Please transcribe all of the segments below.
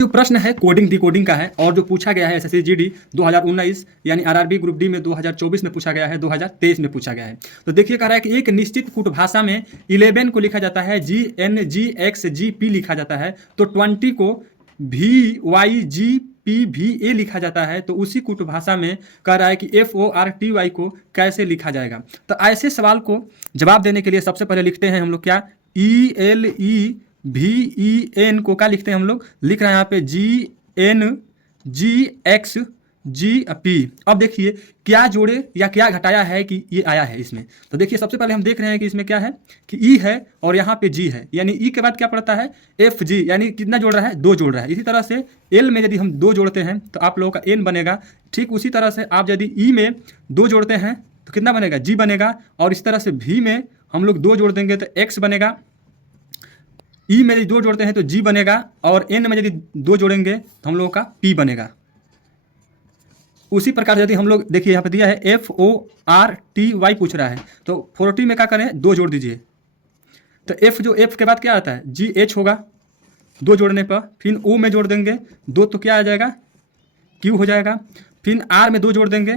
जो प्रश्न है कोडिंग डिकोडिंग का है और जो पूछा गया है एसएससी जीडी 2019 यानी आरआरबी ग्रुप डी में 2024 में पूछा गया है, 2023 में पूछा गया है। तो देखिए कह रहा है कि एक निश्चित कूट भाषा में 11 को लिखा जाता है GNGXGP लिखा जाता है, तो 20 को VYGPVA लिखा जाता है। तो उसी कूट भाषा में कह रहा है कि FORTY को कैसे लिखा जाएगा। तो ऐसे सवाल को जवाब देने के लिए सबसे पहले लिखते हैं हम लोग क्या, ELEVEN को क्या लिखते हैं हम लोग, लिख रहे हैं यहाँ पे GNGXGP। अब देखिए क्या जोड़े या क्या घटाया है कि ये आया है इसमें। तो देखिए सबसे पहले हम देख रहे हैं कि इसमें क्या है कि E है और यहाँ पे G है, यानी E के बाद क्या पड़ता है FG, यानी कितना जोड़ रहा है, 2 जोड़ रहा है। इसी तरह से L में यदि हम 2 जोड़ते हैं तो आप लोगों का N बनेगा। ठीक उसी तरह से आप यदि E में 2 जोड़ते हैं तो कितना बनेगा, G बनेगा। और इस तरह से V में हम लोग 2 जोड़ देंगे तो X बनेगा। ई में यदि 2 जोड़ते हैं तो जी बनेगा, और एन में यदि 2 जोड़ेंगे तो हम लोगों का पी बनेगा। उसी प्रकार यदि हम लोग देखिए यहाँ पे दिया है FORTY पूछ रहा है, तो 40 में क्या करें, 2 जोड़ दीजिए। तो एफ जो एफ के बाद क्या आता है GH होगा 2 जोड़ने पर। फिर ओ में जोड़ देंगे 2 तो क्या आ जाएगा, क्यू हो जाएगा। फिर आर में 2 जोड़ देंगे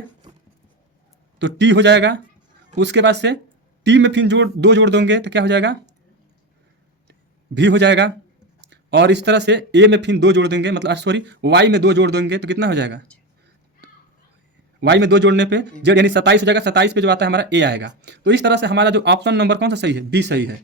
तो टी हो जाएगा। उसके बाद से टी में फिर 2 जोड़ देंगे तो क्या हो जाएगा, भी हो जाएगा। और इस तरह से ए में फिर 2 जोड़ देंगे, मतलब सॉरी वाई में 2 जोड़ देंगे तो कितना हो जाएगा, वाई में 2 जोड़ने पे जेड यानी 27 हो जाएगा। 27 पे जो आता है हमारा ए आएगा। तो इस तरह से हमारा जो ऑप्शन नंबर कौन सा सही है, बी सही है।